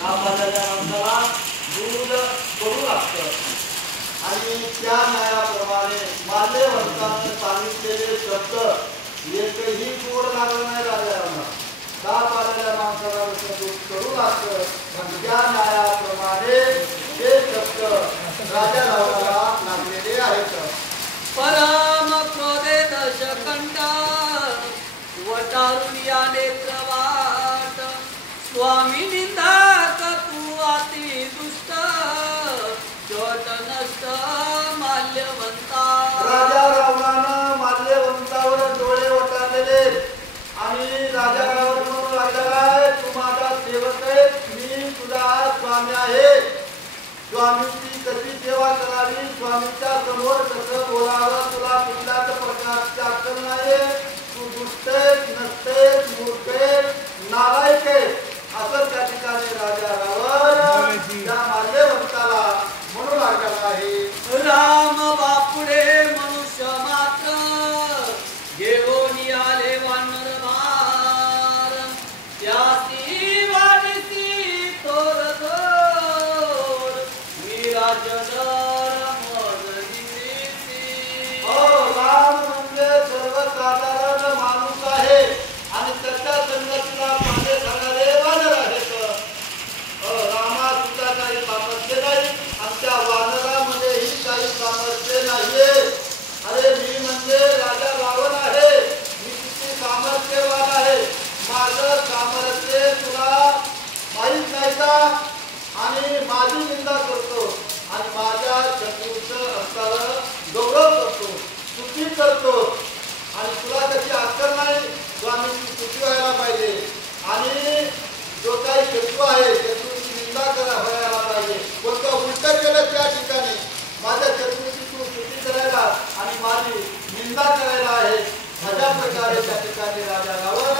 कापालेल्या माणसाला दूध करू लागतं आणि त्या न्यायाप्रमाणे माल्यवंताने सांगितलेले शब्द एकही गोड लागलं नाही राजाला. कापालेल्या माणसाला दूध करू लागतं पण त्या न्यायाप्रमाणे ते शब्द राजा रावणाला लागलेले आहेत. परम क्रोधे दशकंठ वटारून या नेत्रवाट स्वामी निंदाक तू अति दुष्ट छोट नष्ट माल्यवंता. राजा रावणानं माल्यवंतावर डोळे वटारलेले आणि राजा रावण म्हणून लागलेला आहे तू माझा सेवक आहे मी तुझा स्वामी आहे. स्वामीची कशी सेवा करावी स्वामीच्या समोर कसं बोलावं तुला कुठल्याच प्रकारची अक्कल नाही. तू दुष्ट नसते मूर्ख नालायक असं त्या ठिकाणी राजा रावण त्या माल्यवंताला म्हणू लागलेला आहे. राम बापुडे मनुष्य मात्र घेऊन आले वानर मार त्यासी वाढती थोर थोर विराजदार मदनिसी. राम म्हणजे सर्वसाधारण माणूस आहे आणि त्याच्या संगतीला पाने घालणारे वानर आहेत. रामा सुद्धा काही सामर्थ्य नाही आणि त्या वानरामध्येही काही सामर्थ्य नाहीये. अरे मी म्हणजे राजा रावण आहे मी किती सामर्थ्यवान आहे माझं सामर्थ्य तुला माहीत नाही का आणि माझी निंदा करतो आणि माझ्या शत्रूचं असताना गौरव करतो स्तुती करतो आणि तुला त्याची अक्कल नाही स्वामीची स्तुती व्हायला पाहिजे आणि जो काही शत्रू आहे शत्रूची निंदा व्हायला पाहिजे. कोणतं उलट केलं त्या ठिकाणी माझ्या शत्रूची तू स्तुती करायला आणि माझी निंदा करायला आहे. अशा प्रकारे त्या ठिकाणी राजा रावण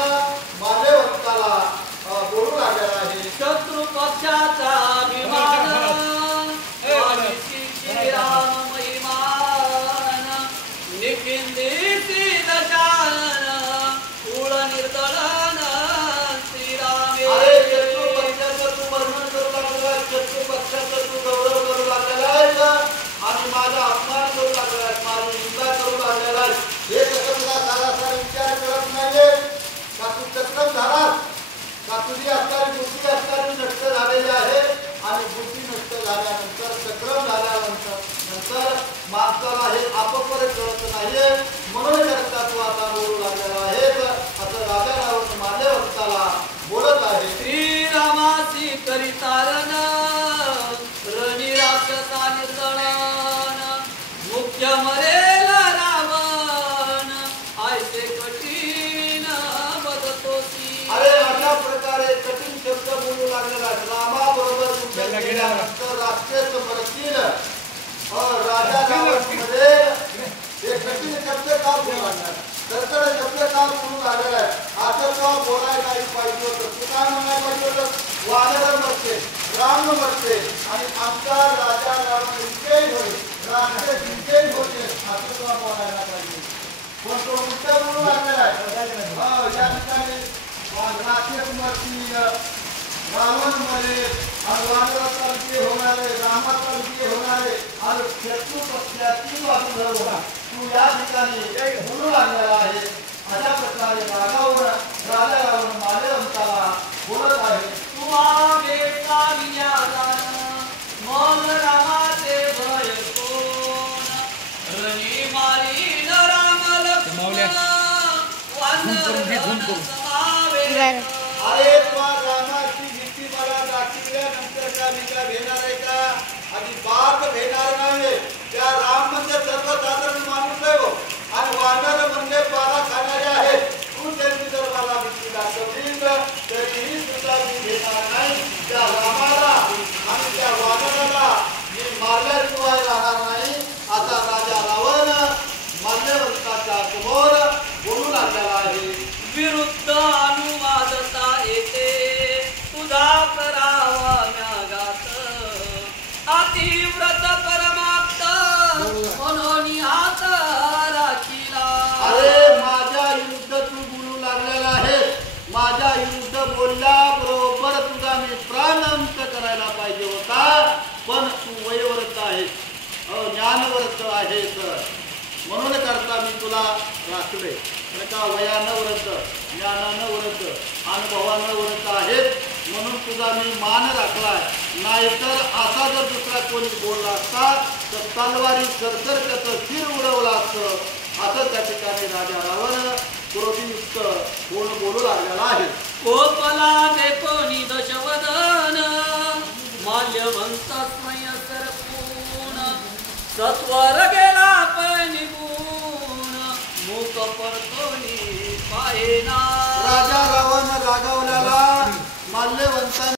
माल्यवंताला बोलू लागलेला आहे. शत्रु पक्षाचा अभिमान राम महिमान निखिंदिसी दशानन कुळ निर्दलन श्रीरामे. अरे शत्रू पक्षाचं तू वर्णन करू लागलेला आहे शत्रू पक्षाचं तू गौरव करू लागलेला आहे आणि माझा अपमान करू लागलेला आहे माझी निंदा करू लागलेला आहे. हे कसं तुला सारासार विचार करत नाहीये का तू चक्रम झालास का तुझी असणारी बुद्धी असणारी नष्ट झालेली आहे आणि बुद्धी नष्ट झाल्यानंतर चक्रम झाल्यानंतर माणसाला हे अपपर कळत नाहीये म्हणून करता तू आता बोलू लागलेला आहे असं राजा रावण माल्यवंताला बोलत आहे. श्रीरामासी करितारण रणी राक्षसा निर्दळन मुख्य मरेल रावण ऐसे कठीण बदतोसी. अरे अशा प्रकारे कठीण शब्द बोलू लागलेला रामाबरोबर युद्ध केल्यानंतर राक्षस मरतील. राजा रावणमध्ये हे कठीण शब्द का बोलू लागणार तरकडे शब्द का बोलू लागलेला आहे. आता तो बोलायला काही पाहिजे होतं तू काय म्हणायला पाहिजे होतं वानर मरते राम मरते आणि आमचा राजा रावण जिंकेल होईल राक्षस जिंकेल होते असं तो बोलायला पाहिजे. पण तो उलट बोलू लागलेला आहे. या ठिकाणी राक्षस मरतील रावण मरे आणि वानरासारखे होणारे रामासारखे होणारे आणि शत्रू पक्षाची बाजू धरवला तू या ठिकाणी बोलू लागलेला आहे. अशा प्रकारे रागावर राजा रावण माल्यवंताला बोलत आहे. तू आगे कावियादान मग रामाचे भय कोण रणी मारी न राम लक्ष्मण वानर समावे. अरे तुला रामाची भीती मला दाखविल्यानंतर का मी काय भेटणार आहे का अजिबात भेटणार नाही. त्या राम म्हणजे सर्वसाधारण माणूस आहे आणि वानर म्हणजे पाला खाणारे आहेत. तू त्यांनी जर मला भीती दाखवली तरीही सुद्धा मी भेटणार नाही. त्या रामाला आणि त्या वानराला मी मारल्याशिवाय राहणार नाही असा राजा रावण माल्यवंताच्या समोर बोलू लागलेला आहे. विरुद्ध अनुवादता येते तुझा करावा म्यागात अतिव्रत परमाप्त म्हणून हात राखीला. अरे माझ्या विरुद्ध तू बोलू लागलेला आहे माझ्या विरुद्ध बोलल्याबरोबर तुझा तुझा वयानं वृद्ध, ज्ञानानं वृद्ध, अनुभवानं वृद्ध आहेत म्हणून तुझा मी मान राखलाय. नाहीतर असा जर दुसरा कोणी बोलला असता तर तलवारी सरसर त्याचं शिर उडवलं असतं. असं त्या ठिकाणी राजा रावण क्रोधयुक्त होऊन बोलू लागलेला आहे. कोपला ते कोणी दशवदन माल्यवंत स्वय सरपून सत्वर गेला पण गुण मूक परतोनी पाहेना. राजा